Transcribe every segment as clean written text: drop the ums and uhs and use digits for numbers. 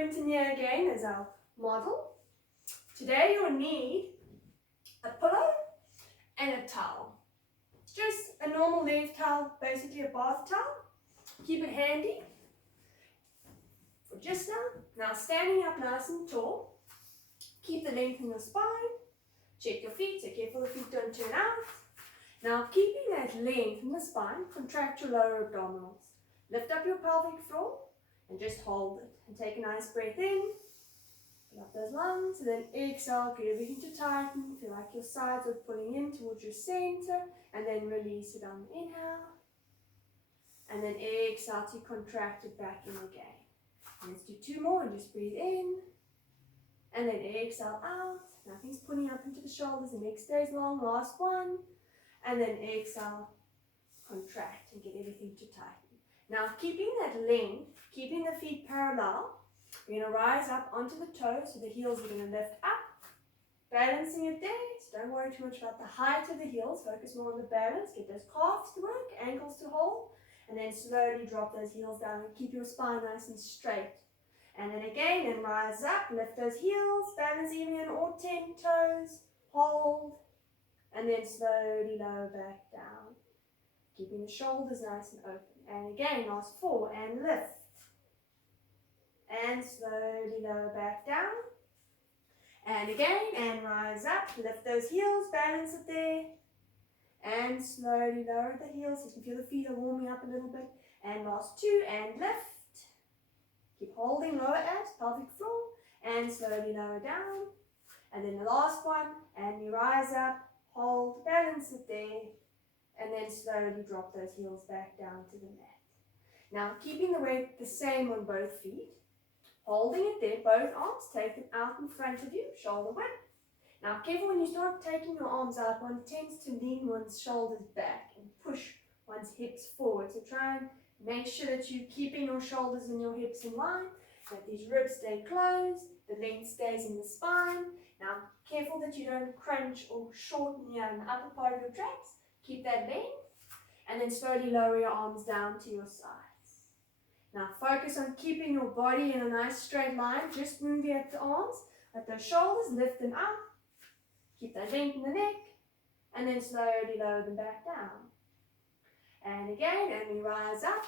Quinton here again as our model. Today you'll need a pillow and a towel. Just a normal length towel, basically a bath towel. Keep it handy for just now. Now standing up nice and tall. Keep the length in your spine. Check your feet, so careful the feet don't turn out. Now keeping that length in the spine, contract your lower abdominals. Lift up your pelvic floor and just hold it. And take a nice breath in. Fill up those lungs, and then exhale, get everything to tighten. Feel like your sides are pulling in towards your center, and then release it on the inhale. And then exhale to contract it back in again. Let's do two more and just breathe in. And then exhale out. Nothing's pulling up into the shoulders, the neck stays long. Last one. And then exhale, contract and get everything to tighten. Now keeping that length, keeping the feet parallel, we're going to rise up onto the toes, so the heels are going to lift up, balancing it there. So don't worry too much about the height of the heels, focus more on the balance. Get those calves to work, ankles to hold, and then slowly drop those heels down and keep your spine nice and straight. And then again, and rise up, lift those heels, balance even in all 10 toes, hold, and then slowly lower back down. Keeping the shoulders nice and open. And again, last 4, and lift. And slowly lower back down. And again, and rise up, lift those heels, balance it there. And slowly lower the heels, so you can feel the feet are warming up a little bit. And last 2, and lift. Keep holding lower abs, pelvic floor, and slowly lower down. And then the last one, and you rise up, hold, balance it there, and then slowly drop those heels back down to the mat. Now, keeping the weight the same on both feet, holding it there, both arms, take them out in front of you, shoulder width. Now, careful when you start taking your arms out, one tends to lean one's shoulders back and push one's hips forward. So try and make sure that you're keeping your shoulders and your hips in line, that these ribs stay closed, the length stays in the spine. Now, careful that you don't crunch or shorten here in the upper part of your traps. Keep that length, and then slowly lower your arms down to your sides. Now, focus on keeping your body in a nice straight line, just moving at the arms, at those shoulders, lift them up, keep that length in the neck, and then slowly lower them back down. And again, and we rise up,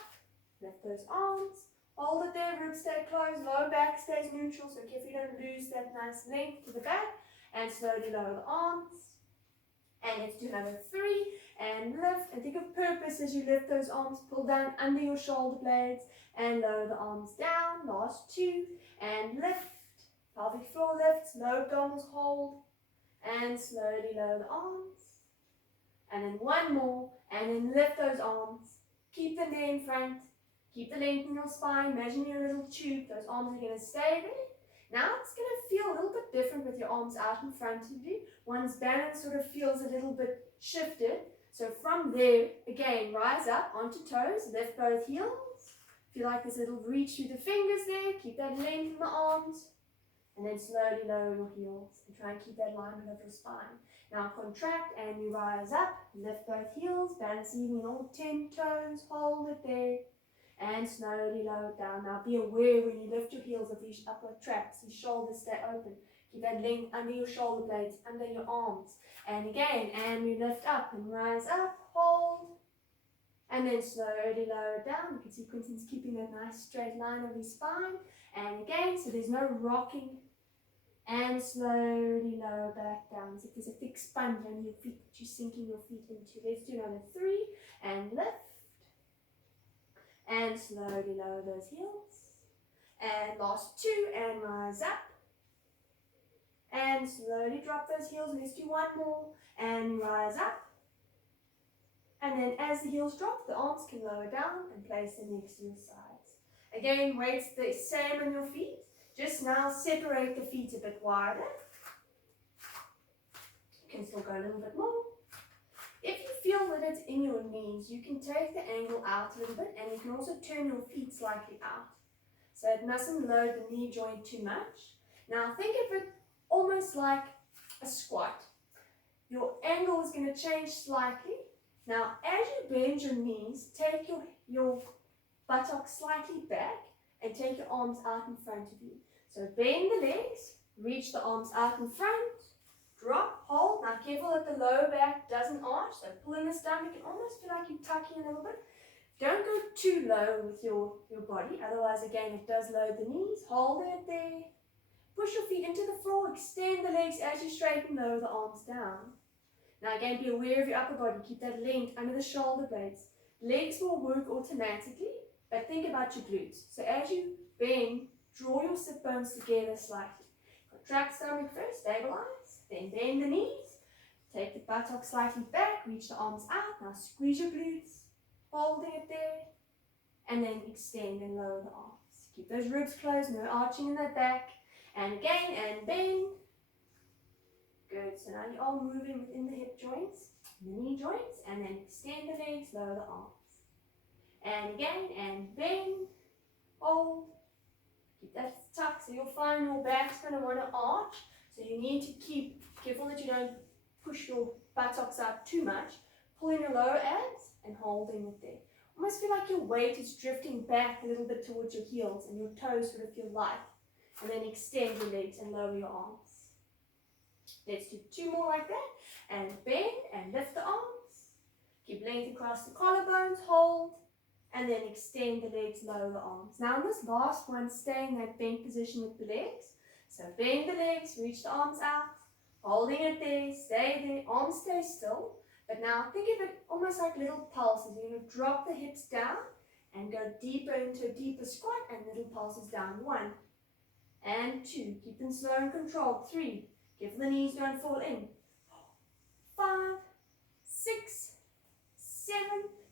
lift those arms, hold it there, ribs stay closed, lower back stays neutral, so careful you don't lose that nice length to the back, and slowly lower the arms. And let's do another 3, and lift, and think of purpose as you lift those arms, pull down under your shoulder blades, and lower the arms down. Last 2, and lift, pelvic floor lifts, lower abdominals hold, and slowly lower the arms. And then 1 more, and then lift those arms, keep them there in front, keep the length in your spine, imagine you're a little tube, those arms are going to stay there. Now it's going to feel a little bit different with your arms out in front of you. One's balance sort of feels a little bit shifted. So from there, again, rise up onto toes, lift both heels. Feel like there's a little reach through the fingers there. Keep that length in the arms. And then slowly lower your heels. And try and keep that alignment of your spine. Now contract and you rise up. Lift both heels. Balance even in all 10 toes. Hold it there. And slowly lower it down. Now be aware when you lift your heels of these upper traps. These shoulders stay open. Keep that length under your shoulder blades, under your arms. And again, and we lift up and rise up. Hold. And then slowly lower it down. You can see Quinton's keeping that nice straight line of his spine. And again, so there's no rocking. And slowly lower back down. As if there's a thick sponge under your feet that you're sinking your feet into. Let's do another 3. And lift. And slowly lower those heels. And last 2, and rise up. And slowly drop those heels. Let's do 1 more. And rise up. And then as the heels drop, the arms can lower down and place them next to your sides. Again, weights the same on your feet. Just now separate the feet a bit wider. You can still go a little bit more. If you feel that it's in your knees, you can take the angle out a little bit, and you can also turn your feet slightly out. So it mustn't load the knee joint too much. Now think of it almost like a squat. Your angle is going to change slightly. Now as you bend your knees, take your buttocks slightly back and take your arms out in front of you. So bend the legs, reach the arms out in front, drop, hold. Now careful that the lower back doesn't arch, so pull in the stomach. You can almost feel like you're tucking a little bit. Don't go too low with your body, otherwise again it does load the knees. Hold it there. Push your feet into the floor, extend the legs as you straighten, lower the arms down. Now again, be aware of your upper body, keep that length under the shoulder blades. Legs will work automatically, but think about your glutes. So as you bend, draw your sit bones together slightly. Contract stomach first, stabilize, then bend the knees. Take the buttocks slightly back, reach the arms out. Now squeeze your glutes, holding it there, and then extend and lower the arms. Keep those ribs closed, no arching in that back. And again, and bend. Good, so now you're all moving within the hip joints, the knee joints, and then extend the legs, lower the arms. And again, and bend, hold. Keep that tuck, so you'll find your back's going to want to arch. So you need to keep careful that you don't push your buttocks out too much. Pull in your lower abs and holding it there. Almost feel like your weight is drifting back a little bit towards your heels and your toes sort of feel light. And then extend your legs and lower your arms. Let's do 2 more like that. And bend and lift the arms. Keep length across the collarbones, hold. And then extend the legs, lower the arms. Now on this last one, stay in that bent position with the legs. So bend the legs, reach the arms out. Holding it there, stay there. Arms stay still. But now think of it almost like little pulses. You're going to drop the hips down and go deeper into a deeper squat and little pulses down. 1 and 2. Keep them slow and controlled. 3. Give the knees don't fall in. 5, 6, 7.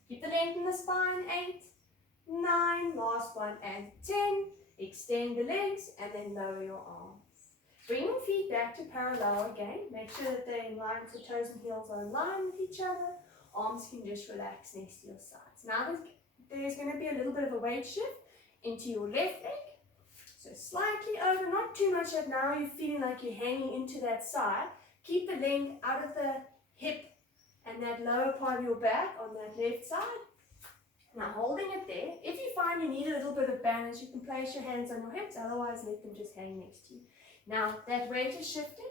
Keep the length in the spine. 8, 9. Last one and 10. Extend the legs and then lower your arms. Bring your feet back to parallel again. Make sure that they're in line, so toes and heels are in line with each other. Arms can just relax next to your sides. Now there's going to be a little bit of a weight shift into your left leg. So slightly over, not too much that now you're feeling like you're hanging into that side. Keep the length out of the hip and that lower part of your back on that left side. Now holding it there. If you find you need a little bit of balance, you can place your hands on your hips, otherwise let them just hang next to you. Now that weight is shifted.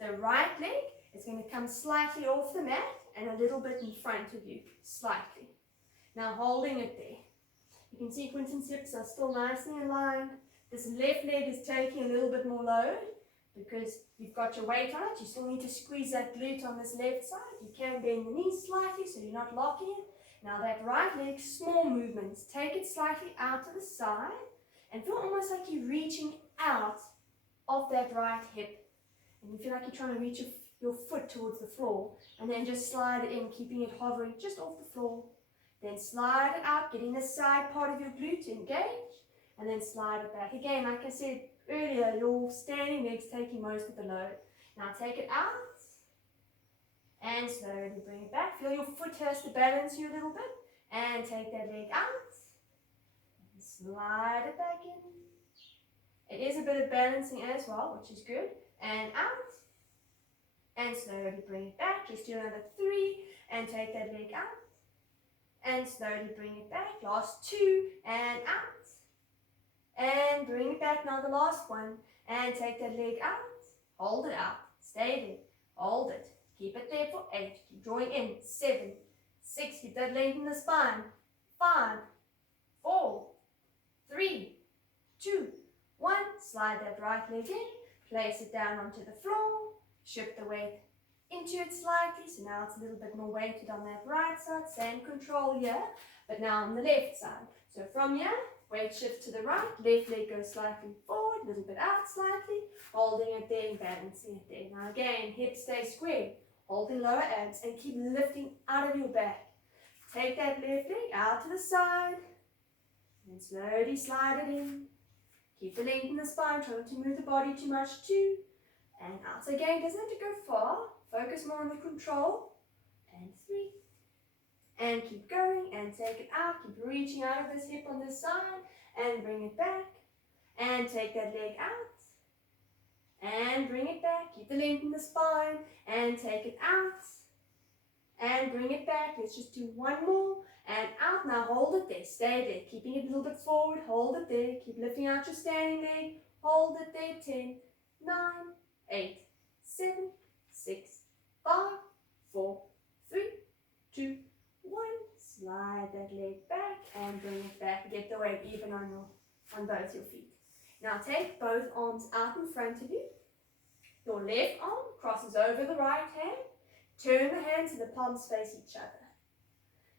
The right leg is going to come slightly off the mat and a little bit in front of you, slightly. Now holding it there. You can see Quinton's hips are still nicely aligned. This left leg is taking a little bit more load because you've got your weight on it. You still need to squeeze that glute on this left side. You can bend the knees slightly so you're not locking it. Now that right leg, small movements. Take it slightly out to the side and feel almost like you're reaching out of that right hip. And you feel like you're trying to reach your foot towards the floor. And then just slide it in, keeping it hovering just off the floor. Then slide it out, getting the side part of your glute engaged. And then slide it back. Again, like I said earlier, your standing leg's taking most of the load. Now take it out. And slowly bring it back. Feel your foot has to balance you a little bit. And take that leg out. And slide it back in. It is a bit of balancing as well, which is good. And out. And slowly bring it back. Just do another 3. And take that leg out. And slowly bring it back. Last 2. And out. And bring it back. Now the last one. And take that leg out. Hold it out. Stay there. Hold it. Keep it there for 8. Keep drawing in. 7, 6. Keep that length in the spine. 5, 4, 3, 2, 1. Slide that right leg in. Place it down onto the floor. Shift the weight into it slightly. So now it's a little bit more weighted on that right side. Same control here, but now on the left side. So from here, weight shift to the right. Left leg goes slightly forward, a little bit out slightly. Holding it there and balancing it there. Now again, hips stay square. Holding lower abs and keep lifting out of your back. Take that left leg out to the side. And slowly slide it in. Keep the length in the spine. Try not to move the body too much too. And out. So again, doesn't have to go far. Focus more on the control. And 3. And keep going. And take it out. Keep reaching out of this hip on this side. And bring it back. And take that leg out. And bring it back. Keep the length in the spine. And take it out. and bring it back. Let's just do one more, and out. Now hold it there, stay there, keeping it a little bit forward, hold it there, keep lifting out your standing leg, hold it there, 10, 9, 8, 7, 6, 5, 4, 3, 2, 1. Slide that leg back and bring it back. Get the weight even on both your feet. Now take both arms out in front of you. Your left arm crosses over the right hand. Turn the hands and the palms face each other.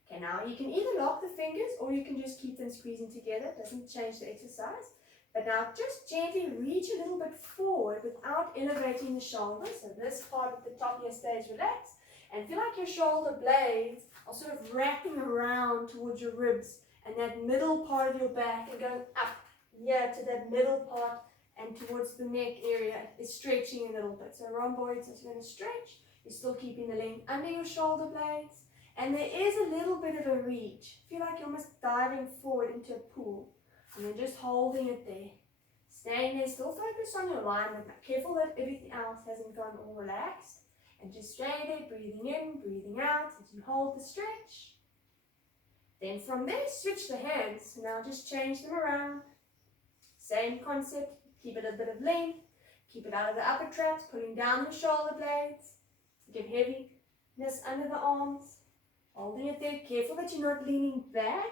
Okay, now you can either lock the fingers or you can just keep them squeezing together. It doesn't change the exercise. But now just gently reach a little bit forward without elevating the shoulders. So this part at the top here stays relaxed. And feel like your shoulder blades are sort of wrapping around towards your ribs and that middle part of your back and going up here to that middle part and towards the neck area is stretching a little bit. So rhomboids is going to stretch. You're still keeping the length under your shoulder blades. And there is a little bit of a reach. Feel like you're almost diving forward into a pool. And then just holding it there. Staying there, still focus on your alignment. Careful that everything else hasn't gone all relaxed. And just stay there, breathing in, breathing out as you hold the stretch. Then from there, switch the hands. Now just change them around. Same concept. Keep it a bit of length. Keep it out of the upper traps, pulling down the shoulder blades. Get heaviness under the arms. Holding it there. Careful that you're not leaning back.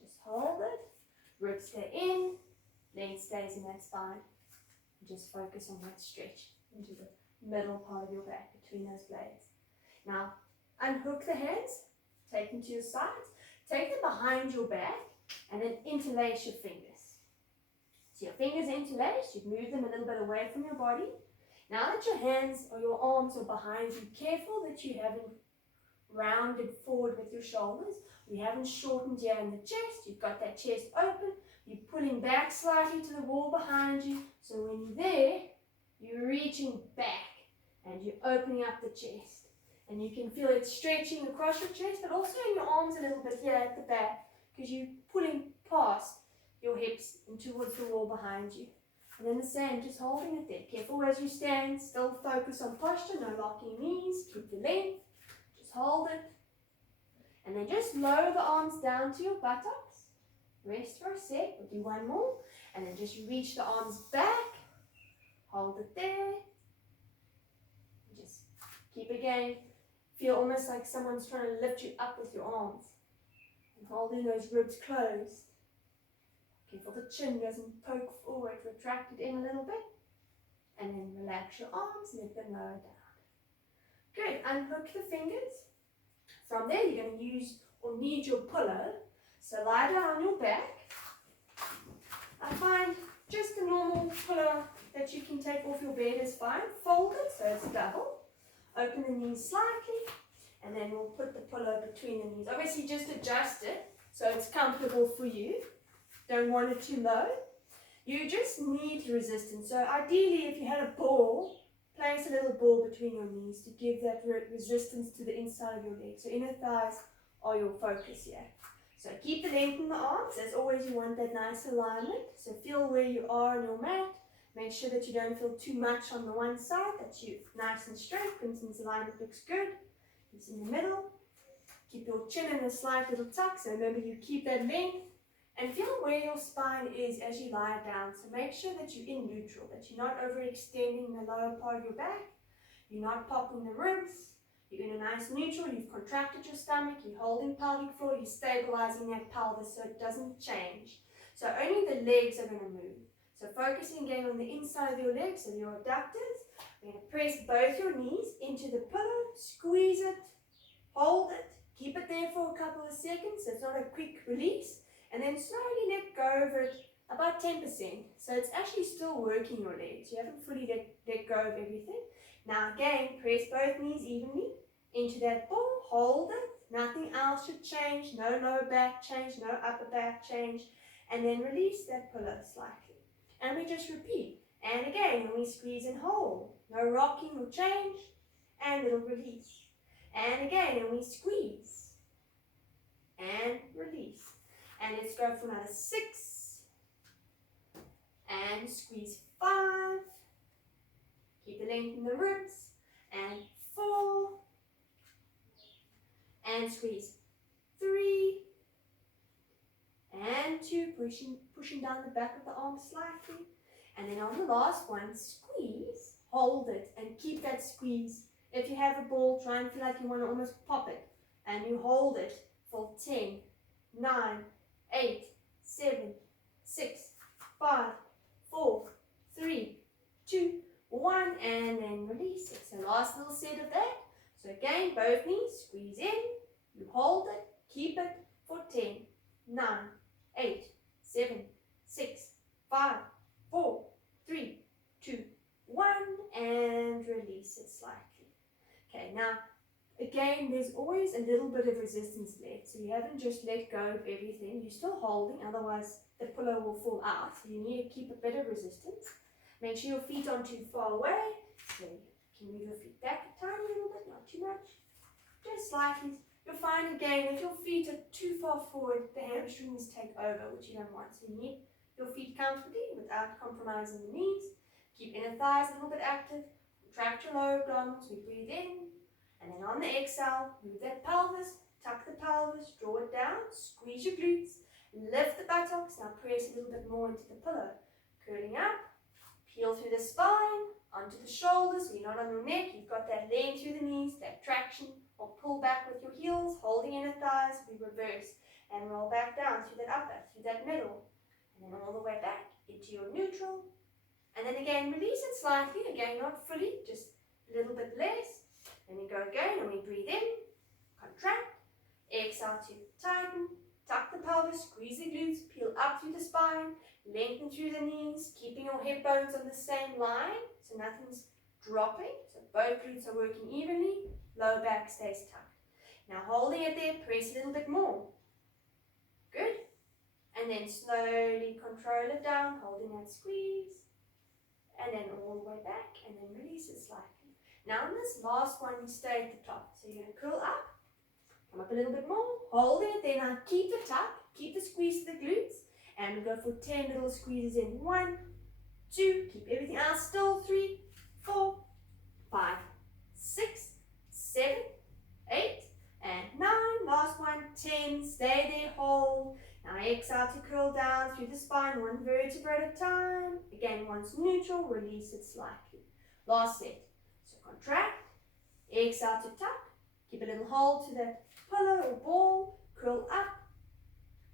Just hold it. Ribs stay in. Length stays in that spine. And just focus on that stretch into the middle part of your back between those blades. Now, unhook the hands. Take them to your sides. Take them behind your back and then interlace your fingers. So your fingers interlaced, you move them a little bit away from your body. Now that your hands or your arms are behind you, careful that you haven't rounded forward with your shoulders. You haven't shortened here in the chest. You've got that chest open. You're pulling back slightly to the wall behind you. So when you're there, you're reaching back and you're opening up the chest. And you can feel it stretching across your chest, but also in your arms a little bit here at the back because you're pulling past your hips and towards the wall behind you. And then the same, just holding it there. Careful as you stand, still focus on posture, no locking knees, keep the length, just hold it. And then just lower the arms down to your buttocks. Rest for a sec, we'll do one more. And then just reach the arms back, hold it there. Just keep again. Feel almost like someone's trying to lift you up with your arms. And holding those ribs closed. Careful the chin doesn't poke forward, retract it in a little bit. And then relax your arms, let them lower down. Good, unhook the fingers. From there you're going to use or need your pillow. So lie down on your back. I find just a normal pillow that you can take off your bed is fine. Fold it so it's double. Open the knees slightly. And then we'll put the pillow between the knees. Obviously just adjust it so it's comfortable for you. Don't want it too low. You just need resistance. So ideally, if you had a ball, place a little ball between your knees to give that resistance to the inside of your leg. So inner thighs are your focus here. So keep the length in the arms. As always, you want that nice alignment. So feel where you are on your mat. Make sure that you don't feel too much on the one side, that you're nice and straight. Princeton's alignment looks good. It's in the middle. Keep your chin in a slight little tuck. So remember, you keep that length. And feel where your spine is as you lie down. So make sure that you're in neutral, that you're not overextending the lower part of your back. You're not popping the ribs. You're in a nice neutral. You've contracted your stomach. You're holding pelvic floor. You're stabilizing that pelvis so it doesn't change. So only the legs are going to move. So focusing again on the inside of your legs, so your adductors. We're going to press both your knees into the pillow. Squeeze it. Hold it. Keep it there for a couple of seconds. So it's not a quick release. And then slowly let go of it about 10%. So it's actually still working your legs. You haven't fully let go of everything. Now again, press both knees evenly into that ball. Hold it. Nothing else should change. No lower back change. No upper back change. And then release that pillow slightly. And we just repeat. And again, when we squeeze and hold. No rocking or change. And it'll release. And again, when we squeeze. And release. And let's go for another 6. And squeeze 5. Keep the length in the ribs. And 4. and squeeze. 3 and 2, pushing down the back of the arm slightly. And then on the last one, squeeze, hold it, and keep that squeeze. If you have a ball, try and feel like you want to almost pop it, and you hold it for 10, 9, 8, 7, 6, 5, 4, 3, 2, 1, and then release it. So last little set of that. So again, both knees, squeeze in, you hold it, keep it for 10, 9, 8, 7, 6, 5, 4, 3, 2, 1, and release it slightly. Okay, now again, there's always a little bit of resistance left, so you haven't just let go of everything. You're still holding, otherwise the pillow will fall out. So you need to keep a bit of resistance. Make sure your feet aren't too far away. So you can move your feet back a tiny little bit, not too much, just slightly. You'll find again, if your feet are too far forward, the hamstrings take over, which you don't want. So you need your feet comfortably without compromising the knees. Keep inner thighs a little bit active. Contract your lower abdominals. We breathe in. And then on the exhale, move that pelvis. Tuck the pelvis. Draw it down. Squeeze your glutes. Lift the buttocks. Now press a little bit more into the pillow. Curling up. Peel through the spine. Onto the shoulders. So you're not on your neck. You've got that length through the knees. That traction. Or pull back with your heels. Holding inner thighs. We reverse. And roll back down through that upper. Through that middle. And then all the way back into your neutral. And then again, release it slightly. Again, not fully, just a little bit less. Then we go again and we breathe in, contract, exhale to tighten, tuck the pelvis, squeeze the glutes, peel up through the spine, lengthen through the knees, keeping your hip bones on the same line, so nothing's dropping. So both glutes are working evenly, lower back stays tucked. Now holding it there, press a little bit more. Good. And then slowly control it down, holding that squeeze. And then all the way back, and then release it slightly. Now in this last one, we stay at the top. So you're going to curl up, come up a little bit more, hold it, then now keep the tuck, keep the squeeze to the glutes, and we go for 10 little squeezes in. 1, 2, keep everything else still. 3, 4, 5, 6, 7, 8, and 9. Last one, 10. Stay there, hold. Now exhale to curl down through the spine, one vertebra at a time. Again, once neutral, release it slightly. Last set. So contract, exhale to tuck, keep a little hold to the pillow or ball, curl up,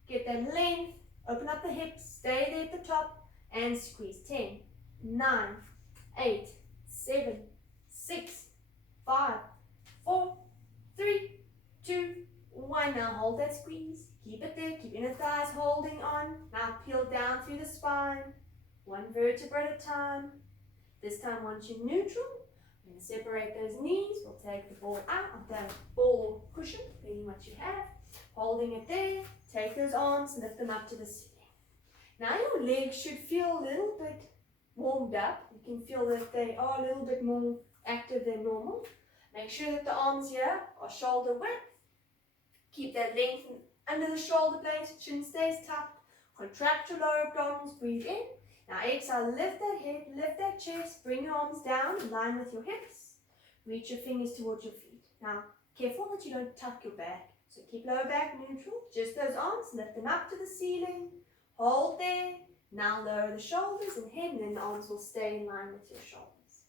get that length, open up the hips, stay there at the top, and squeeze. 10, 9, 8, 7, 6, 5, 4, 3, 2, 1. Now hold that squeeze. Keep it there. Keep inner thighs holding on. Now peel down through the spine. One vertebra at a time. This time once you're neutral, we're going to separate those knees. We'll take the ball out of the ball cushion, depending what you have. Holding it there. Take those arms, lift them up to the ceiling. Now your legs should feel a little bit warmed up. You can feel that they are a little bit more active than normal. Make sure that the arms here are shoulder width. Keep that length under the shoulder blades, chin stays tucked. Contract your lower abdominals, breathe in. Now exhale, lift that head, lift that chest, bring your arms down in line with your hips. Reach your fingers towards your feet. Now, careful that you don't tuck your back. So keep lower back neutral, just those arms, lift them up to the ceiling. Hold there. Now lower the shoulders and head, and then the arms will stay in line with your shoulders.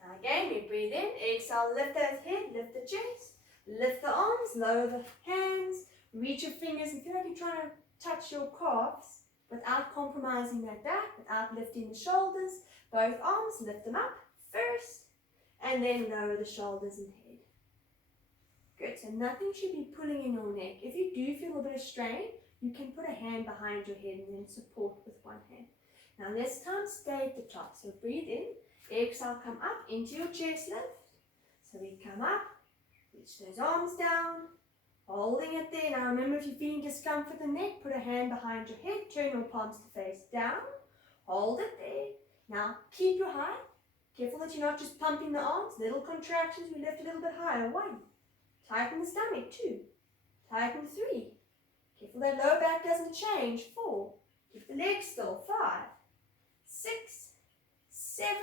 Now again, we breathe in, exhale, lift that head, lift the chest. Lift the arms, lower the hands, reach your fingers and feel like you're trying to touch your calves without compromising that back, without lifting the shoulders. Both arms, lift them up first, and then lower the shoulders and head. Good, so nothing should be pulling in your neck. If you do feel a bit of strain, you can put a hand behind your head and then support with one hand. Now this time, stay at the top. So breathe in, exhale, come up into your chest lift. So we come up. Reach those arms down, holding it there. Now remember, if you're feeling discomfort in the neck, put a hand behind your head, turn your palms to face down, hold it there. Now keep your height. Careful that you're not just pumping the arms. Little contractions, we lift a little bit higher. 1. Tighten the stomach. 2. Tighten. 3. Careful that lower back doesn't change. 4. Keep the legs still. 5. 6. 7.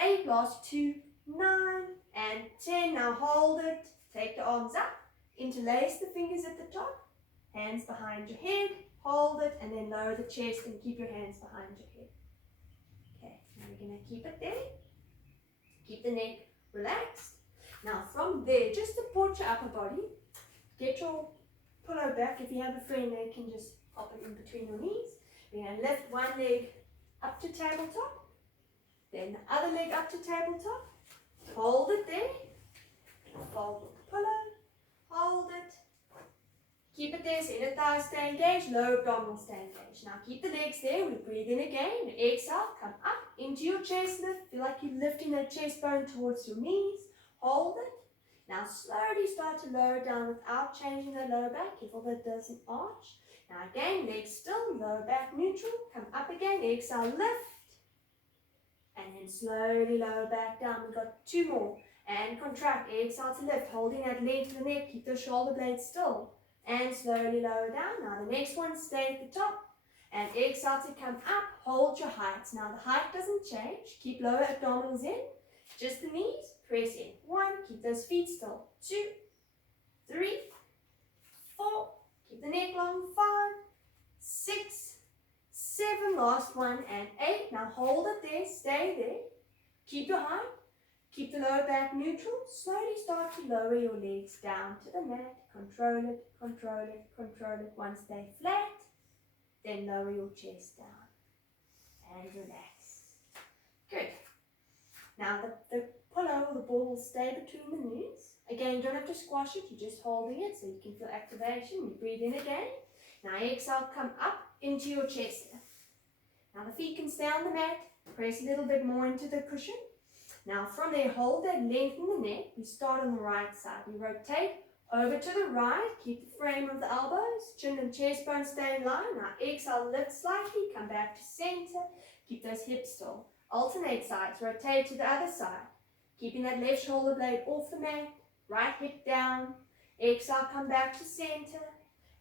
8. Last 2. 9 and 10. Now hold it. Take the arms up. Interlace the fingers at the top, hands behind your head, hold it, and then lower the chest and keep your hands behind your head. Okay, now we're going to keep it there. Keep the neck relaxed. Now from there, just support your upper body. Get your pillow back. If you have a friend, they can just pop it in between your knees. We're going to lift one leg up to tabletop, then the other leg up to tabletop. Hold it there. Fold the pillow. Hold it. Keep it there, so inner thighs stay engaged, lower abdominals stay engaged. Now keep the legs there, we breathe in again, exhale, come up into your chest lift. Feel like you're lifting that chest bone towards your knees. Hold it. Now slowly start to lower down without changing the lower back. Careful that it doesn't arch. Now again, legs still, lower back neutral. Come up again, exhale, lift. And then slowly lower back down. We've got two more. And contract, exhale to lift, holding that length of the neck. Keep the shoulder blades still. And slowly lower down. Now the next one, stay at the top. And exhale to come up. Hold your heights. Now the height doesn't change. Keep lower abdominals in. Just the knees. Press in. 1. Keep those feet still. 2, 3, 4. Keep the neck long. 5, 6, 7. Last one. And 8. Now hold it there. Stay there. Keep your height. Keep the lower back neutral. Slowly start to lower your legs down to the mat. Control it, control it, control it. Once they're flat, then lower your chest down. And relax. Good. Now the pillow or the ball will stay between the knees. Again, you don't have to squash it. You're just holding it so you can feel activation. You breathe in again. Now exhale, come up into your chest lift. Now the feet can stay on the mat. Press a little bit more into the cushion. Now from there, hold that length in the neck. We start on the right side. We rotate over to the right. Keep the frame of the elbows. Chin and chest bones stay in line. Now exhale, lift slightly. Come back to center. Keep those hips still. Alternate sides. Rotate to the other side. Keeping that left shoulder blade off the mat. Right hip down. Exhale, come back to center.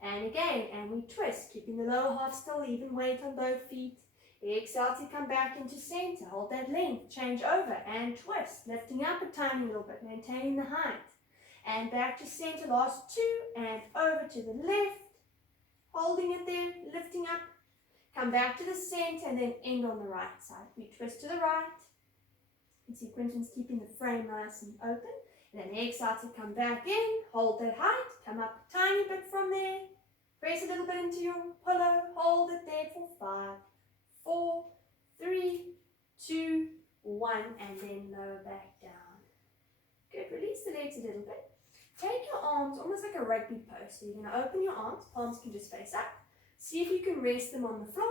And again, and we twist. Keeping the lower half still. Even weight on both feet. Exhale to come back into center. Hold that length. Change over and twist. Lifting up a tiny little bit. Maintaining the height. And back to center. Last 2. And over to the left. Holding it there. Lifting up. Come back to the center. And then end on the right side. We twist to the right. You can see Quentin's keeping the frame nice and open. And then exhale to come back in. Hold that height. Come up a tiny bit from there. Press a little bit into your pillow. Hold it there for 5, 4, 3, 2, 1, and then lower back down. Good. Release the legs a little bit. Take your arms almost like a rugby post. So you're going to open your arms. Palms can just face up. See if you can rest them on the floor.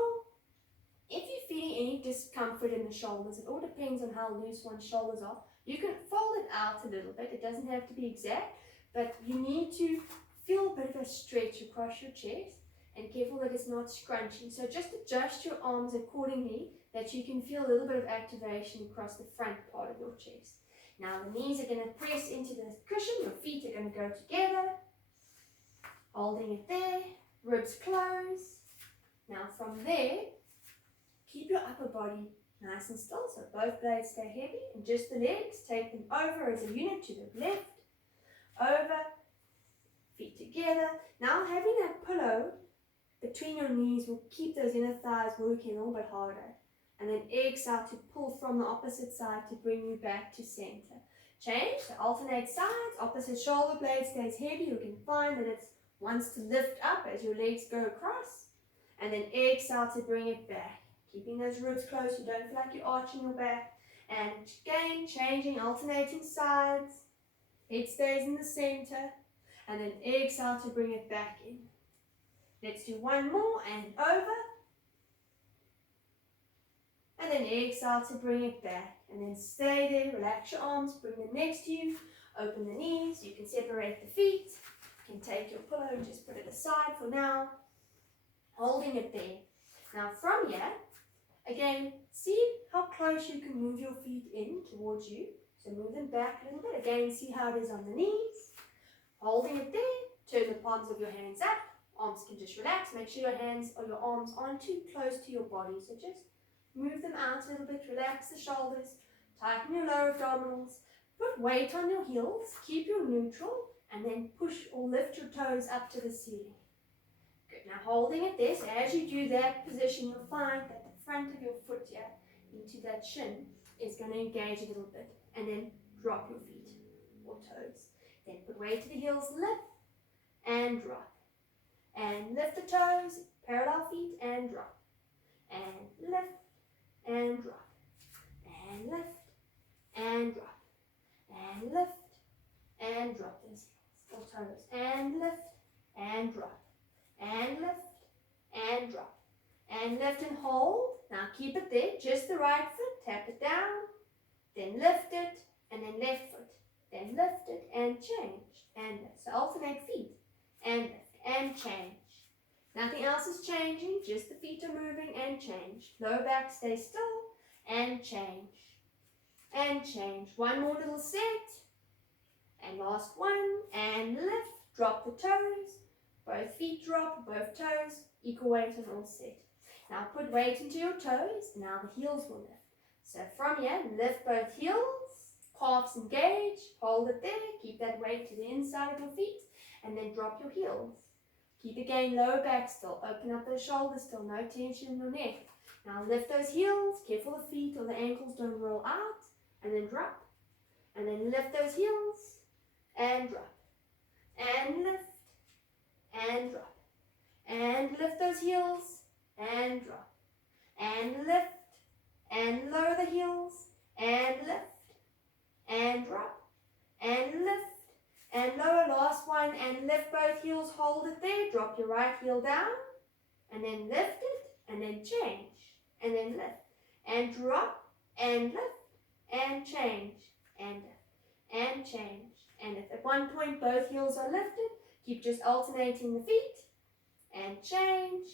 If you're feeling any discomfort in the shoulders, it all depends on how loose one's shoulders are. You can fold it out a little bit. It doesn't have to be exact, but you need to feel a bit of a stretch across your chest. And careful that it's not scrunching. So just adjust your arms accordingly that you can feel a little bit of activation across the front part of your chest. Now the knees are going to press into the cushion. Your feet are going to go together. Holding it there. Ribs close. Now from there, keep your upper body nice and still. So both blades stay heavy. And just the legs, take them over as a unit to the left. Over. Feet together. Now having that pillow between your knees will keep those inner thighs working a little bit harder. And then exhale to pull from the opposite side to bring you back to center. Change to alternate sides. Opposite shoulder blade stays heavy. You can find that it wants to lift up as your legs go across. And then exhale to bring it back. Keeping those ribs close. You don't feel like you're arching your back. And again, changing, alternating sides. Head stays in the center. And then exhale to bring it back in. Let's do one more and over. And then exhale to bring it back. And then stay there. Relax your arms. Bring them next to you. Open the knees. You can separate the feet. You can take your pillow and just put it aside for now. Holding it there. Now from here, again, see how close you can move your feet in towards you. So move them back a little bit. Again, see how it is on the knees. Holding it there. Turn the palms of your hands up. Arms can just relax. Make sure your hands or your arms aren't too close to your body. So just move them out a little bit. Relax the shoulders. Tighten your lower abdominals. Put weight on your heels. Keep your neutral. and then push or lift your toes up to the ceiling. Good. Now holding it there, so as you do that position, you'll find that the front of your foot here into that shin is going to engage a little bit, and then drop your feet or toes. Then put weight to the heels, lift and drop. And lift the toes, parallel feet and drop. And lift and drop. And lift and drop. And lift and drop those heels or toes. And lift and drop. And lift and drop. And lift and hold. Now keep it there, just the right foot, tap it down, then lift it, and then left foot, then lift it and change, and lift. So alternate feet, and lift, and change. Nothing else is changing, just the feet are moving and change. Lower back, stay still, and change. And change. One more little set, and last one, and lift, drop the toes, both feet drop, both toes, equal weight on all set. Now put weight into your toes, now the heels will lift. So from here, lift both heels, calves engage, hold it there, keep that weight to the inside of your feet, and then drop your heels. Keep again lower back still, open up those shoulders still, no tension in your neck. Now lift those heels, careful the feet or the ankles don't roll out, and then drop. And then lift those heels, and drop. And lift, and drop. And lift those heels, and drop. And lift, and lower the heels, and lift, and drop, and lift, and lower, last one, and lift both heels, hold it there, drop your right heel down, and then lift it, and then change, and then lift, and drop, and lift, and change, and lift, and change, and if at one point both heels are lifted, keep just alternating the feet, and change,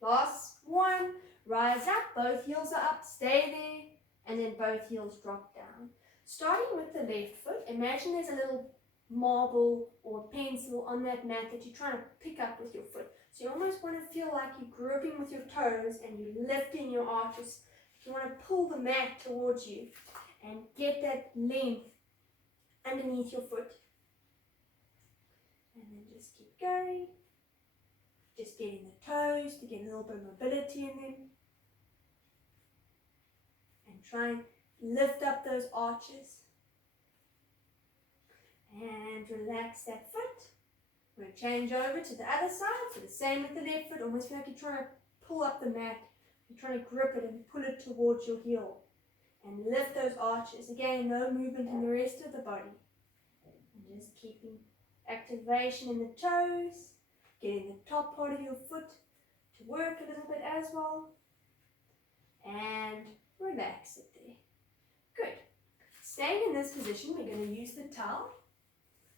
last one, rise up, both heels are up, stay there, and then both heels drop down. Starting with the left foot, imagine there's a little marble or pencil on that mat that you're trying to pick up with your foot. So you almost want to feel like you're gripping with your toes and you're lifting your arches. You want to pull the mat towards you and get that length underneath your foot. And then just keep going. Just getting the toes to get a little bit of mobility in them. And try and lift up those arches. And relax that foot. We're going to change over to the other side. So the same with the left foot. Almost feel like you're trying to pull up the mat. You're trying to grip it and pull it towards your heel. And lift those arches. Again, no movement in the rest of the body. And just keeping activation in the toes. Getting the top part of your foot to work a little bit as well. And relax it there. Good. Staying in this position, we're going to use the towel.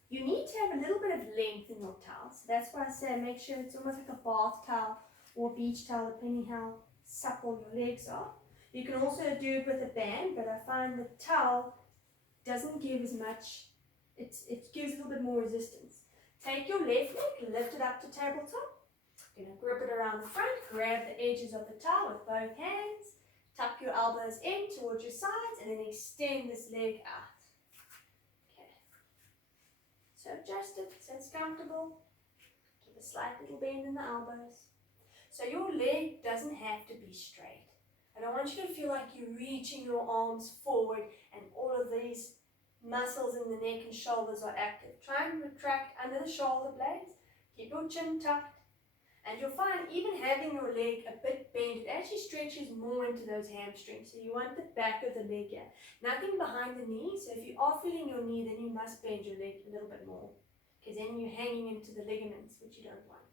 You need to have a little bit of length in your towel. So that's why I say make sure it's almost like a bath towel or beach towel, depending how supple your legs are. You can also do it with a band, but I find the towel doesn't give as much, it gives a little bit more resistance. Take your left leg, lift it up to tabletop. You're going to grip it around the front, grab the edges of the towel with both hands, tuck your elbows in towards your sides, and then extend this leg out. Okay. So adjust it so it's comfortable. Keep a slight little bend in the elbows. So your leg doesn't have to be straight. I don't want you to feel like you're reaching your arms forward and all of these muscles in the neck and shoulders are active. Try and retract under the shoulder blades. Keep your chin tucked. And you'll find even having your leg a bit bent, it actually stretches more into those hamstrings. So you want the back of the leg here. Nothing behind the knee. So if you are feeling your knee, then you must bend your leg a little bit more. Because then you're hanging into the ligaments, which you don't want.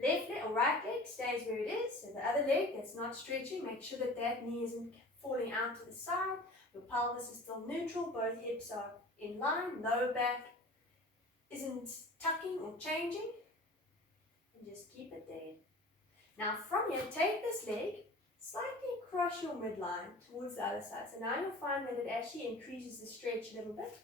Left leg or right leg stays where it is. So the other leg that's not stretching, make sure that that knee isn't falling out to the side. Your pelvis is still neutral, both hips are in line, lower back isn't tucking or changing. And just keep it there. Now from here, take this leg, slightly cross your midline towards the other side. So now you'll find that it actually increases the stretch a little bit.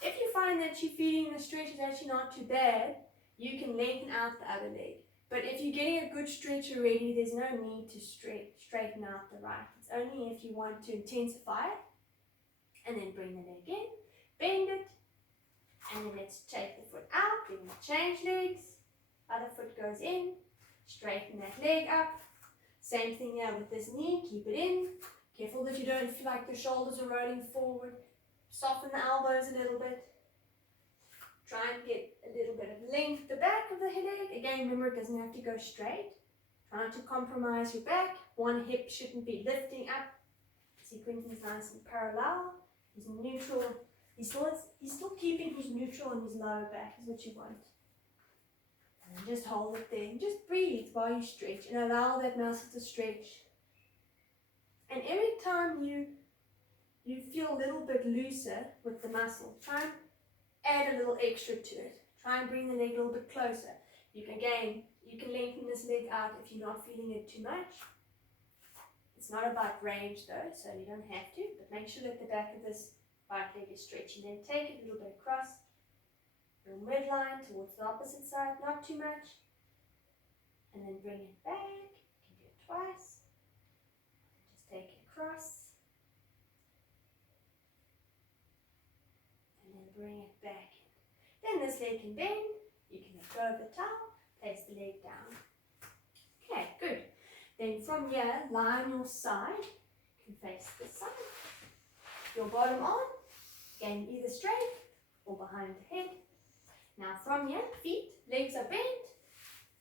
If you find that you're feeling the stretch is actually not too bad, you can lengthen out the other leg. But if you're getting a good stretch already, there's no need to straighten out the right. It's only if you want to intensify it. And then bring the leg in, bend it, and then let's take the foot out, then we'll change legs, other foot goes in, straighten that leg up, same thing here with this knee, keep it in, careful that you don't feel like the shoulders are rolling forward, soften the elbows a little bit, try and get a little bit of length at the back of the leg, again remember it doesn't have to go straight, try not to compromise your back, one hip shouldn't be lifting up, see Quentin's nice and parallel, he's neutral, he's still keeping his neutral on his lower back is what you want. And then just hold it there and just breathe while you stretch and allow that muscle to stretch. And every time you feel a little bit looser with the muscle, try and add a little extra to it. Try and bring the leg a little bit closer. You can lengthen this leg out if you're not feeling it too much. It's not about range though, so you don't have to, but make sure that the back of this right leg is stretching. Then take it a little bit across your midline towards the opposite side, not too much. And then bring it back. You can do it twice. Just take it across. And then bring it back in. Then this leg can bend. You can let go of the towel, place the leg down. Okay, good. Then from here, lie on your side. You can face this side. Your bottom on, again either straight or behind the head. Now from here, feet, legs are bent,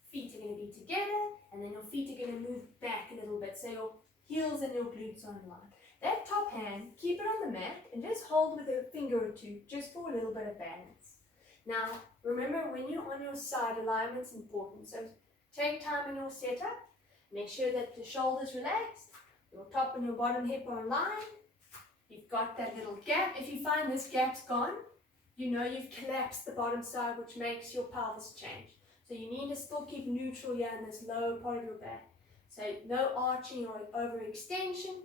feet are going to be together, and then your feet are going to move back a little bit, so your heels and your glutes are in line. That top hand, keep it on the mat, and just hold with a finger or two, just for a little bit of balance. Now, remember when you're on your side, alignment's important, so take time in your setup, make sure that the shoulders relaxed, your top and your bottom hip are in line. You've got that little gap. If you find this gap's gone, you know you've collapsed the bottom side, which makes your pelvis change. So you need to still keep neutral here in this lower part of your back. So no arching or overextension,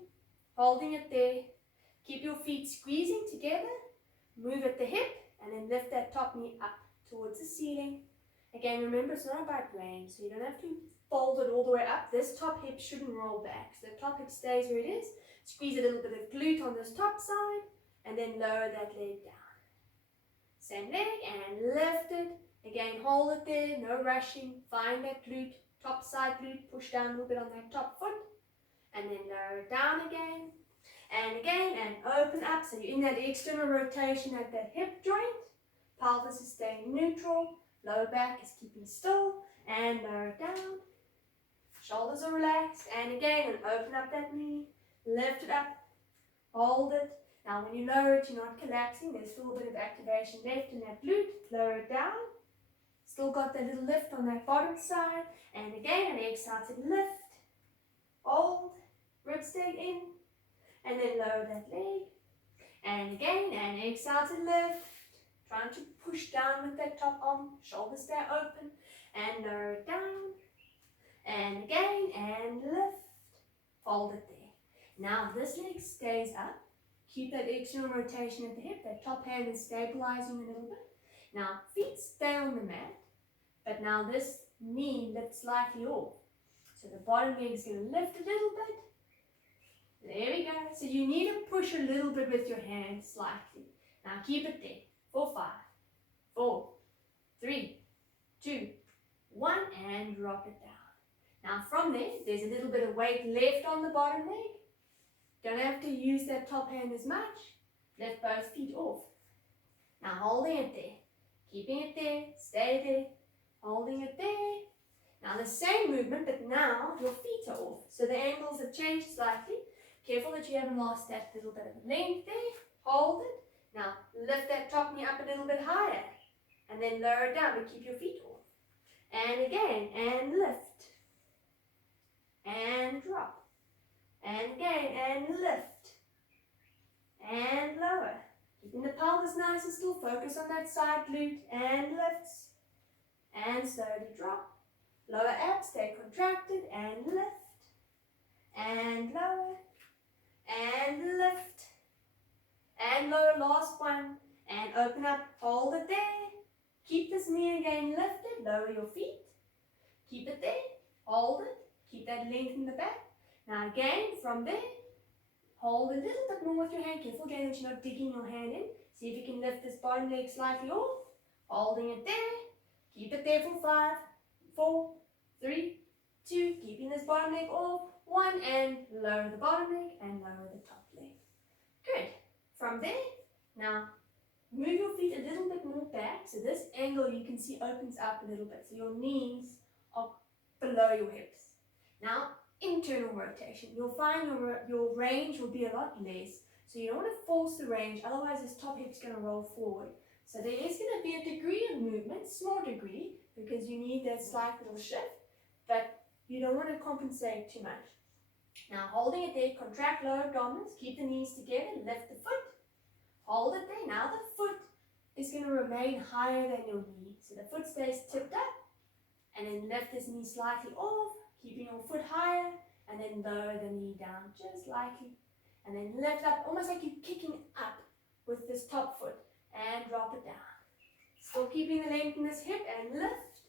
holding it there. Keep your feet squeezing together, move at the hip, and then lift that top knee up towards the ceiling. Again, remember it's not about range, so you don't have to fold it all the way up. This top hip shouldn't roll back, so the top hip stays where it is. Squeeze a little bit of glute on this top side, and then lower that leg down. Same leg, and lift it. Again, hold it there, no rushing. Find that glute, top side glute, push down a little bit on that top foot, and then lower it down again, and open up. So you're in that external rotation at that hip joint. Pelvis is staying neutral, lower back is keeping still, and lower it down. Shoulders are relaxed, and again, and open up that knee. Lift it up, hold it. Now when you lower it, you're not collapsing. There's still a bit of activation left in that glute. Lower it down. Still got that little lift on that bottom side. And again, an exhale to lift. Hold. Rib stay in. And then lower that leg. And again, an exhale to lift. Trying to push down with that top arm. Shoulders stay open. And lower it down. And again, and lift. Hold it there. Now this leg stays up. Keep that external rotation at the hip. That top hand is stabilizing a little bit. Now feet stay on the mat, but now this knee lifts slightly off. So the bottom leg is going to lift a little bit. There we go. So you need to push a little bit with your hands slightly. Now keep it there. 4, 5, 4, 3, 2, 1, and drop it down. Now from there, there's a little bit of weight left on the bottom leg. Don't have to use that top hand as much. Lift both feet off. Now holding it there. Keeping it there. Stay there. Holding it there. Now the same movement, but now your feet are off. So the angles have changed slightly. Careful that you haven't lost that little bit of length there. Hold it. Now lift that top knee up a little bit higher. And then lower it down, but keep your feet off. And again, and lift. And drop. And again, and lift. And lower. Keeping the pelvis nice and still. Focus on that side glute. And lifts. And slowly drop. Lower abs stay contracted. And lift. And lower. And lift. And lower. Last one. And open up. Hold it there. Keep this knee again lifted. Lower your feet. Keep it there. Hold it. Keep that length in the back. Now again, from there, hold a little bit more with your hand. Careful again that you're not digging your hand in. See if you can lift this bottom leg slightly off, holding it there. Keep it there for 5, 4, 3, 2, keeping this bottom leg off, 1, and lower the bottom leg and lower the top leg. Good. From there, now move your feet a little bit more back, so this angle you can see opens up a little bit, so your knees are below your hips. Now, internal rotation. You'll find your range will be a lot less, so you don't want to force the range, otherwise this top hip's going to roll forward. So there is going to be a degree of movement, small degree, because you need that slight little shift, but you don't want to compensate too much. Now holding it there, contract lower abdominals, keep the knees together, lift the foot, hold it there. Now the foot is going to remain higher than your knee, so the foot stays tipped up, and then lift this knee slightly off, keeping your foot higher, and then lower the knee down just lightly, and then lift up, almost like you're kicking up with this top foot, and drop it down. Still keeping the length in this hip, and lift,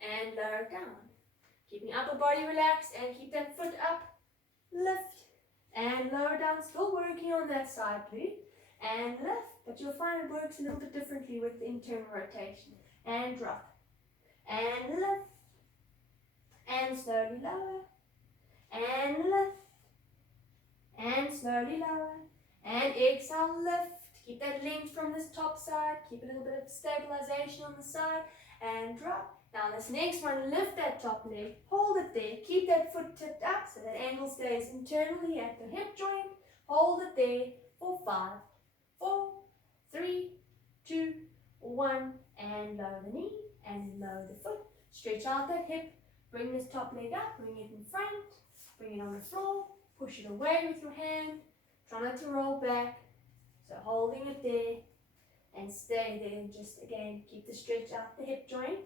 and lower down. Keeping upper body relaxed, and keep that foot up, lift, and lower down. Still working on that side glute, and lift, but you'll find it works a little bit differently with the internal rotation. And drop, and lift, and slowly lower, and lift, and slowly lower, and exhale, lift. Keep that length from this top side, keep a little bit of stabilization on the side, and drop. Now this next one, lift that top leg, hold it there, keep that foot tipped up so that angle stays internally at the hip joint, hold it there for 5, 4, 3, 2, 1, and lower the knee, and lower the foot, stretch out that hip, bring this top leg up, bring it in front, bring it on the floor, push it away with your hand, try not to roll back, so holding it there, and stay there, and just again, keep the stretch out the hip joint,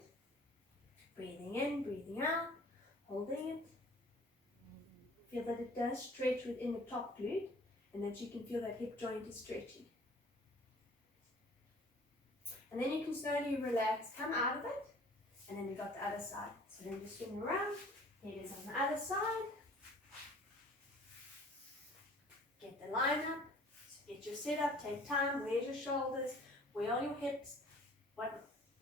breathing in, breathing out, holding it, feel that it does stretch within the top glute, and that you can feel that hip joint is stretching. And then you can slowly relax, come out of it, and then we got the other side. So then just swing around, head is on the other side, get the line up, so get your sit up, take time, where's your shoulders, where are your hips,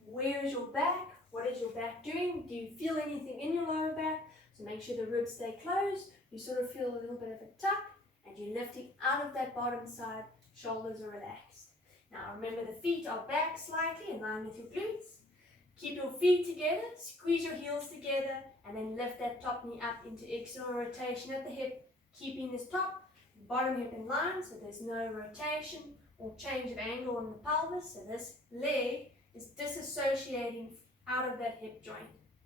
where is your back, what is your back doing, do you feel anything in your lower back, so make sure the ribs stay closed, you sort of feel a little bit of a tuck, and you're lifting out of that bottom side, shoulders are relaxed. Now remember the feet are back slightly in line with your glutes. Keep your feet together, squeeze your heels together, and then lift that top knee up into external rotation at the hip, keeping this top, bottom hip in line so there's no rotation or change of angle on the pelvis. So this leg is disassociating out of that hip joint.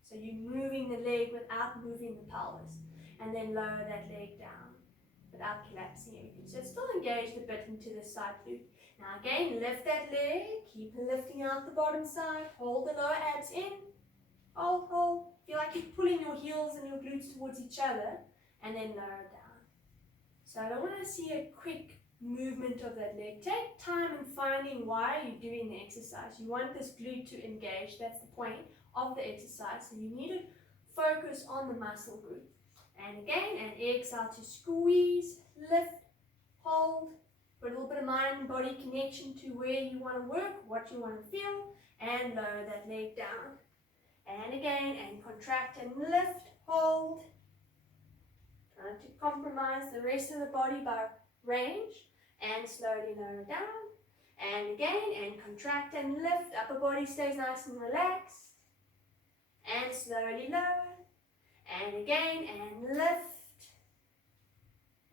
So you're moving the leg without moving the pelvis, and then lower that leg down without collapsing everything. So it's still engaged a bit into the side glute. Now again, lift that leg, keep lifting out the bottom side, hold the lower abs in, hold, hold. Feel like you're pulling your heels and your glutes towards each other, and then lower down. So I don't want to see a quick movement of that leg. Take time in finding why you're doing the exercise. You want this glute to engage, that's the point of the exercise. So you need to focus on the muscle group. And again, and exhale to squeeze, lift, hold, put a little bit of mind and body connection to where you want to work, what you want to feel, and lower that leg down. And again, and contract and lift, hold. Try not to compromise the rest of the body by range, and slowly lower down. And again, and contract and lift, upper body stays nice and relaxed. And slowly lower. And again, and lift,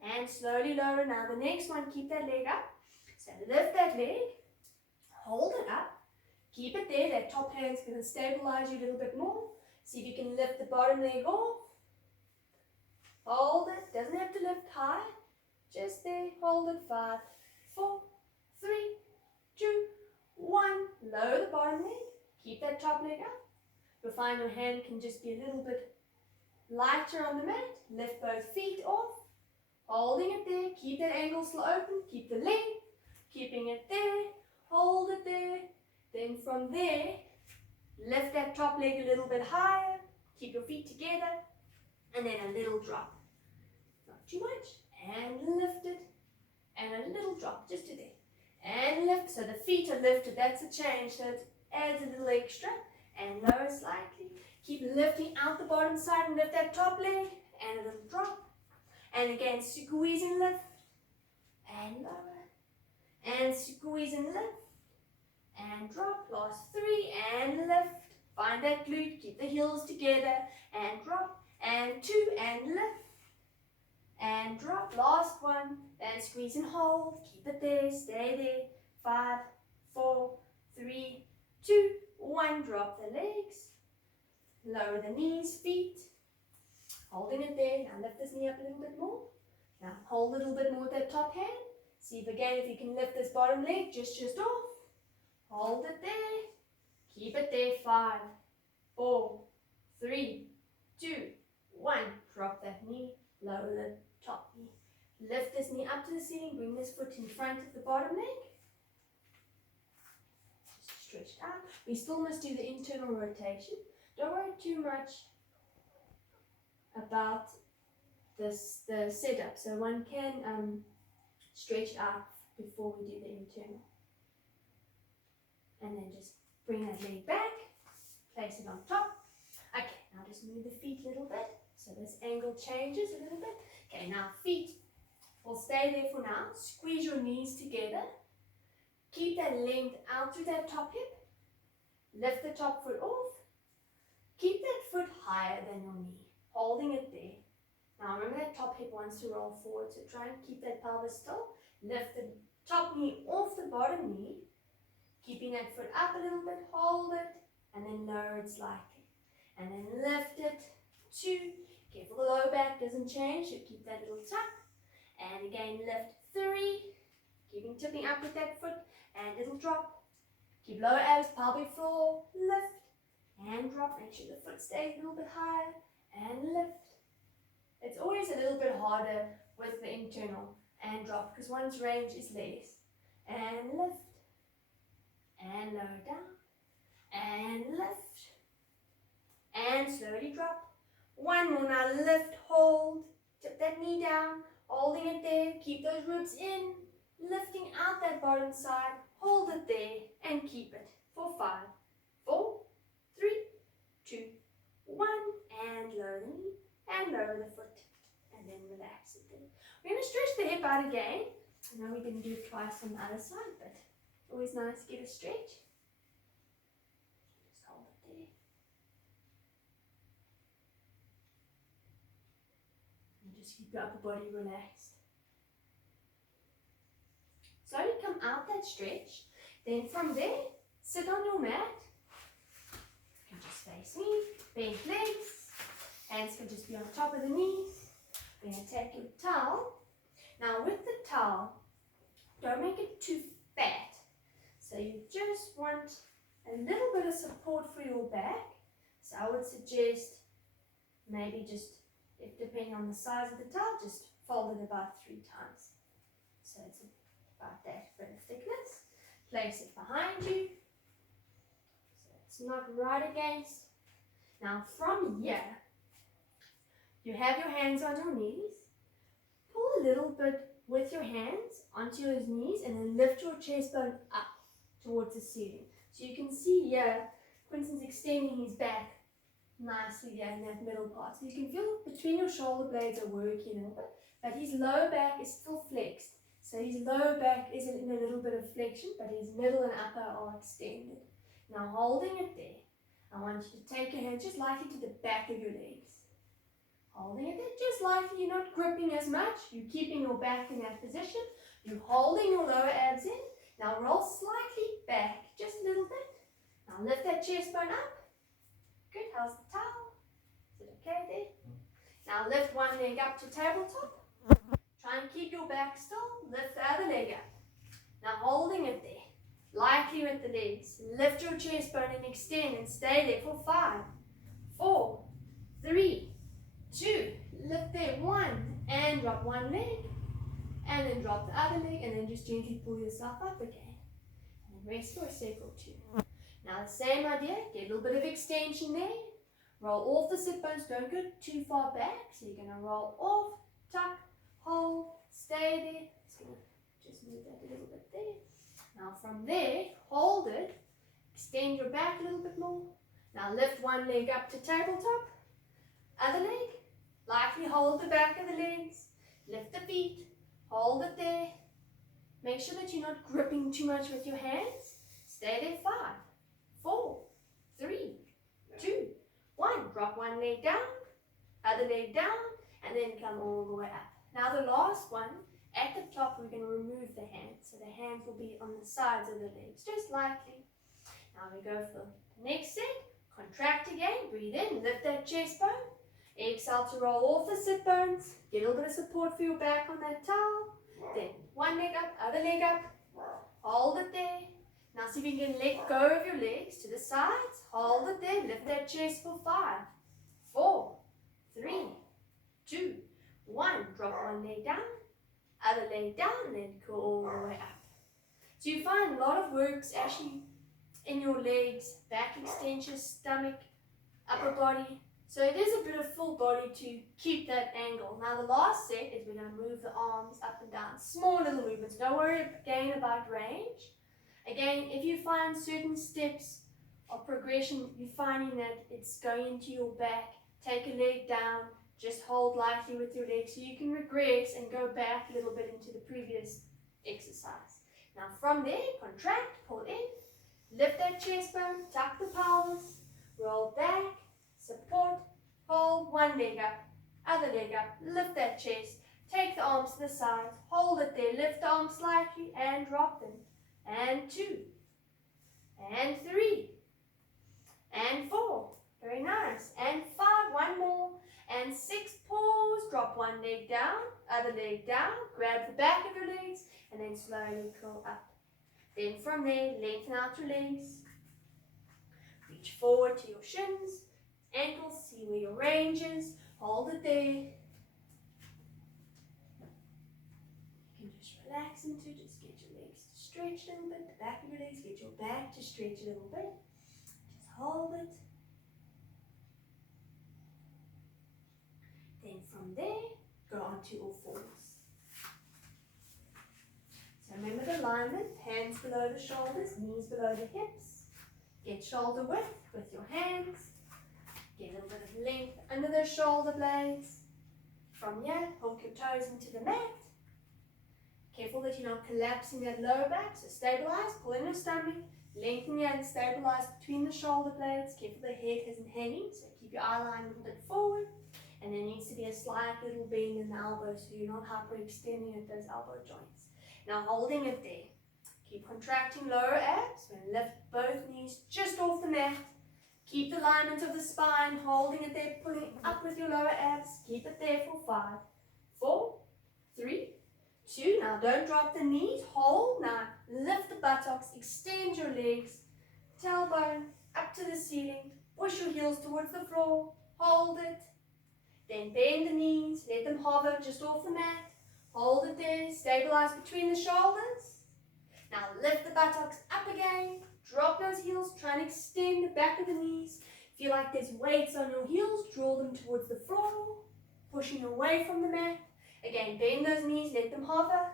and slowly lower. Now the next one, keep that leg up. So lift that leg, hold it up, keep it there. That top hand's going to stabilize you a little bit more. See if you can lift the bottom leg off. Hold it, doesn't have to lift high, just there, hold it. 5, 4, 3, 2, 1. Lower the bottom leg, keep that top leg up. You'll find your hand can just be a little bit lighter on the mat. Lift both feet off, holding it there, keep that ankle still open, keep the length, keeping it there, hold it there. Then from there, lift that top leg a little bit higher, keep your feet together, and then a little drop. Not too much, and lift it, and a little drop, just to there. and lift. So the feet are lifted, that's a change, so it adds a little extra, and lower slightly. Keep lifting out the bottom side and lift that top leg, and a little drop. And again, squeeze and lift, and lower, and squeeze and lift, and drop. Last 3, and lift. Find that glute, keep the heels together, and drop, and 2, and lift, and drop. Last 1, and squeeze and hold, keep it there, stay there. 5, 4, 3, 2, 1, drop the legs, lower the knees, feet, holding it there. Now lift this knee up a little bit more. Now hold a little bit more with that top hand. See if you can lift this bottom leg just off. Hold it there. Keep it there. 5, 4, 3, 2, 1. Drop that knee. Lower the top knee. Lift this knee up to the ceiling. Bring this foot in front of the bottom leg. Just stretch it out. We still must do the internal rotation. Don't worry too much about the setup. So one can stretch out before we do the internal. And then just bring that leg back. Place it on top. Okay, now just move the feet a little bit. So this angle changes a little bit. Okay, now feet will stay there for now. Squeeze your knees together. Keep that length out through that top hip. Lift the top foot off. Keep that foot higher than your knee. Holding it there. Now remember that top hip wants to roll forward. So try and keep that pelvis still. Lift the top knee off the bottom knee. Keeping that foot up a little bit. Hold it. And then lower it slightly. And then lift it. 2. Careful the lower back doesn't change. So keep that little tuck. And again lift. 3. Keeping tipping up with that foot. And it'll drop. Keep lower abs, pelvic floor. Lift. And drop. Make sure the foot stays a little bit higher. And lift. It's always a little bit harder with the internal. And drop because one's range is less. And lift. And lower down. And lift. And slowly drop. 1 more. Now lift, hold. Tip that knee down. Holding it there. Keep those ribs in. Lifting out that bottom side. Hold it there. And keep it for 5, 4, 3, 2, 1. And lower the knee. And lower the foot. And then relax it there. We're going to stretch the hip out again. I know we didn't do it twice on the other side, but always nice to get a stretch. Just hold it there. And just keep your upper body relaxed. Slowly come out that stretch. Then from there, sit on your mat. You can just face me. Bent legs. Hands can just be on top of the knees. We're going to take your towel. Now with the towel, don't make it too fat. So you just want a little bit of support for your back. So I would suggest maybe just, if depending on the size of the towel, just fold it about 3 times. So it's about that bit of thickness. Place it behind you. So it's not right against. Now from here, you have your hands on your knees. Pull a little bit with your hands onto your knees and then lift your chest bone up towards the ceiling. So you can see here, Quinton's extending his back nicely there in that middle part. So you can feel between your shoulder blades are working a little bit, but his lower back is still flexed. So his lower back is in a little bit of flexion, but his middle and upper are extended. Now holding it there, I want you to take your hand just lightly to the back of your legs. Holding it there just lightly, you're not gripping as much, you're keeping your back in that position, you're holding your lower abs in. Now roll slightly back, just a little bit. Now lift that chest bone up. Good, how's the towel? Is it okay there? Now lift one leg up to tabletop. Try and keep your back still, lift the other leg up. Now holding it there, lightly with the legs. Lift your chest bone and extend and stay there for 5, 4, 3, 2, lift there, 1, and drop one leg, and then drop the other leg, and then just gently pull yourself up again. And then rest for a sec or 2. Now the same idea, get a little bit of extension there, roll off the sit bones, don't go too far back, so you're going to roll off, tuck, hold, stay there. Just move that a little bit there. Now from there, hold it, extend your back a little bit more. Now lift one leg up to tabletop, other leg, lightly hold the back of the legs, lift the feet, hold it there. Make sure that you're not gripping too much with your hands. Stay there, 5, 4, 3, 2, 1. Drop one leg down, other leg down, and then come all the way up. Now the last one, at the top we're going to remove the hands. So the hands will be on the sides of the legs, just lightly. Now we go for the next set. Contract again, breathe in, lift that chest bone. Exhale to roll off the sit bones. Get a little bit of support for your back on that towel. Then one leg up, other leg up. Hold it there. Now see if you can let go of your legs to the sides. Hold it there, lift that chest for 5, 4, 3, 2, 1. Drop one leg down, other leg down, and then go all the way up. So you find a lot of works actually in your legs, back extension, stomach, upper body. So it is a bit of full body to keep that angle. Now the last set is we're going to move the arms up and down. Small little movements. Don't worry again about range. Again, if you find certain steps of progression, you're finding that it's going into your back, take a leg down, just hold lightly with your legs so you can regress and go back a little bit into the previous exercise. Now from there, contract, pull in, lift that chest bone, tuck the pelvis, roll back, support, hold, one leg up, other leg up, lift that chest, take the arms to the sides, hold it there, lift the arms slightly and drop them. And 2, and 3, and 4, very nice, and 5, one more, and 6, pause, drop one leg down, other leg down, grab the back of your legs, and then slowly curl up. Then from there, lengthen out your legs, reach forward to your shins, ankles, see where your range is, hold it there. You can just relax into it, just get your legs to stretch a little bit, the back of your legs, get your back to stretch a little bit, just hold it. Then from there, go on to all fours. So remember the alignment, hands below the shoulders, knees below the hips. Get shoulder width with your hands. Get a little bit of length under those shoulder blades. From here, hook your toes into the mat. Careful that you're not collapsing that lower back, so stabilize, pull in your stomach, lengthen your hand, stabilize between the shoulder blades. Careful the head isn't hanging, so keep your eye line a little bit forward. And there needs to be a slight little bend in the elbows so you're not hyperextending at those elbow joints. Now holding it there. Keep contracting lower abs and lift both knees just off the mat. Keep the alignment of the spine, holding it there, pulling up with your lower abs. Keep it there for 5, 4, 3, 2. Now don't drop the knees, hold. Now lift the buttocks, extend your legs, tailbone up to the ceiling. Push your heels towards the floor, hold it. Then bend the knees, let them hover just off the mat. Hold it there, stabilize between the shoulders. Now lift the buttocks up again, drop those heels, try and extend the back of the knees. Feel like there's weights on your heels, draw them towards the floor, pushing away from the mat. Again, bend those knees, let them hover.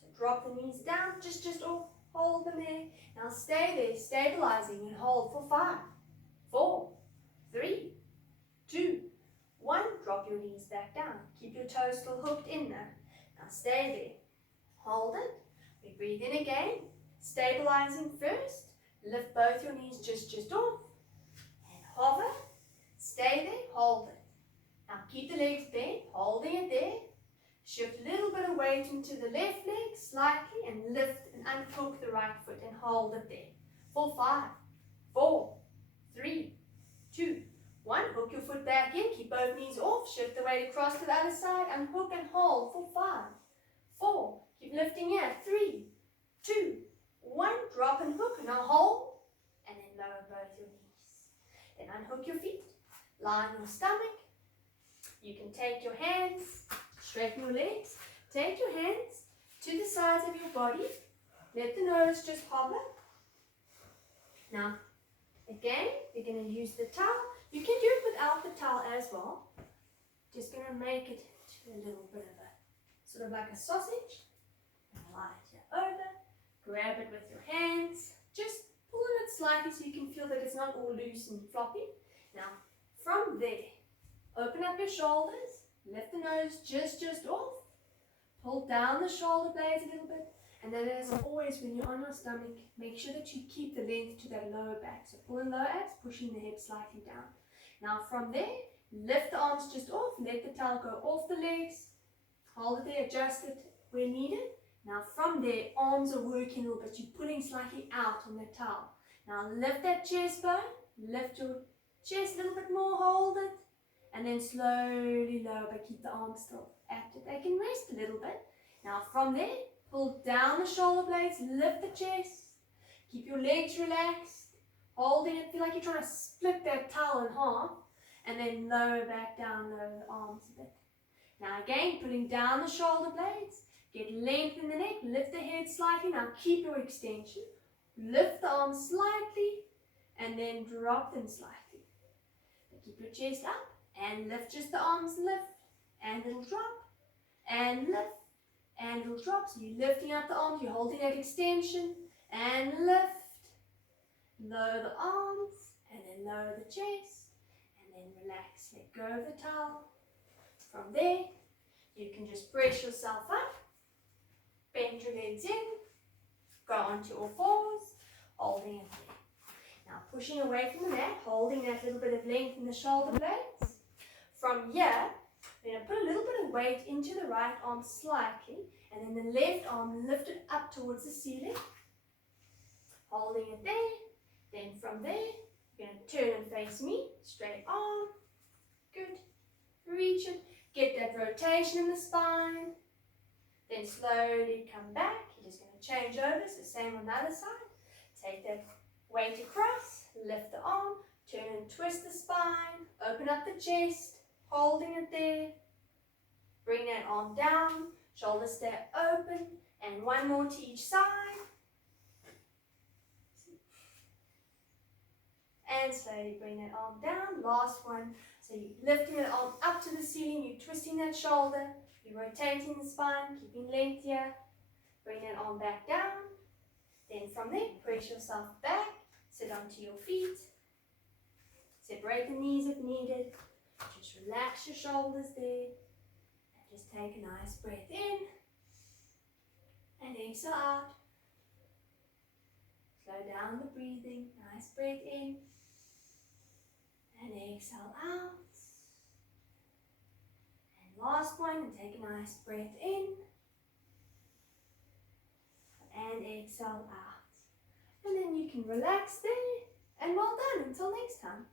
So drop the knees down, just off, hold them there. Now stay there, stabilizing and hold for 5, 4, 3, 2, 1. Drop your knees back down. Keep your toes still hooked in there. Now stay there. Hold it. We breathe in again. Stabilizing first. Lift both your knees just off. And hover. Stay there. Hold it. Now keep the legs bent. Holding it there. Shift a little bit of weight into the left leg slightly and lift and unhook the right foot and hold it there. For 5, 4, 3, 2, 1. Hook your foot back in, keep both knees off, shift the weight across to the other side, unhook and hold for 5, 4, keep lifting here, 3, 2, 1, drop and hook, now hold, and then lower both your knees. Then unhook your feet, lie on your stomach. You can take your hands, straighten your legs, take your hands to the sides of your body, let the nose just hover. Now, again, you're going to use the towel. You can do it without the towel as well. Just going to make it to a little bit of a, sort of like a sausage. And lie it here over. grab it with your hands, just pulling it slightly so you can feel that it's not all loose and floppy. Now, from there, open up your shoulders, lift the nose just off, pull down the shoulder blades a little bit, and then as always when you're on your stomach, make sure that you keep the length to that lower back. So pulling lower abs, pushing the hips slightly down. Now from there, lift the arms just off, let the towel go off the legs, hold it there, adjust it where needed. Now from there, arms are working a little bit, you're pulling slightly out on the towel. Now lift that chest bone, lift your chest a little bit more, hold it, and then slowly lower, but keep the arms still active. They can rest a little bit. Now from there, pull down the shoulder blades, lift the chest, keep your legs relaxed, holding it, feel like you're trying to split that towel in half, and then lower back down, lower the arms a bit. Now again, pulling down the shoulder blades, get length in the neck, lift the head slightly, now keep your extension, lift the arms slightly, and then drop them slightly. But keep your chest up, and lift just the arms, lift, and it'll drop, and lift, and it'll drop. So you're lifting up the arms, you're holding that extension, and lift, lower the arms, and then lower the chest, and then relax, let go of the towel. From there, you can just press yourself up, bend your legs in, go onto all fours, holding it there. Now pushing away from the mat, holding that little bit of length in the shoulder blades. From here, we're going to put a little bit of weight into the right arm slightly, and then the left arm lifted up towards the ceiling, holding it there. Then from there, you're going to turn and face me, straight arm, good, reach it, get that rotation in the spine, then slowly come back. You're just going to change over, so same on the other side. Take that weight across, lift the arm, turn and twist the spine, open up the chest, holding it there, bring that arm down, shoulders stay open, and one more to each side. And slowly bring that arm down, last one. So you're lifting the arm up to the ceiling, you're twisting that shoulder, you're rotating the spine, keeping length here. Bring that arm back down. Then from there, press yourself back, sit onto your feet. Separate the knees if needed. Just relax your shoulders there. And just take a nice breath in. And exhale out. Slow down the breathing. Nice breath in. And exhale out. And last one, and take a nice breath in. And exhale out. And then you can relax there. And well done. Until next time.